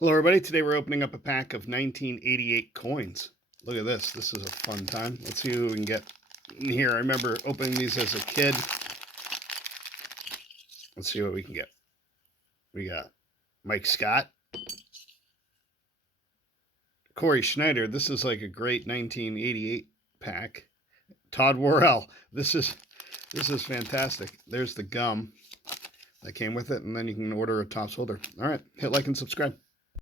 Hello, everybody. Today we're opening up a pack of 1988 coins. Look at this. This is a fun time. Let's see who we can get in here. I remember opening these as a kid. Let's see what we can get. We got Mike Scott, Corey Schneider. This is like a great 1988 pack. Todd Worrell. This is fantastic. There's the gum that came with it, and then you can order a Topps holder. All right, hit like and subscribe.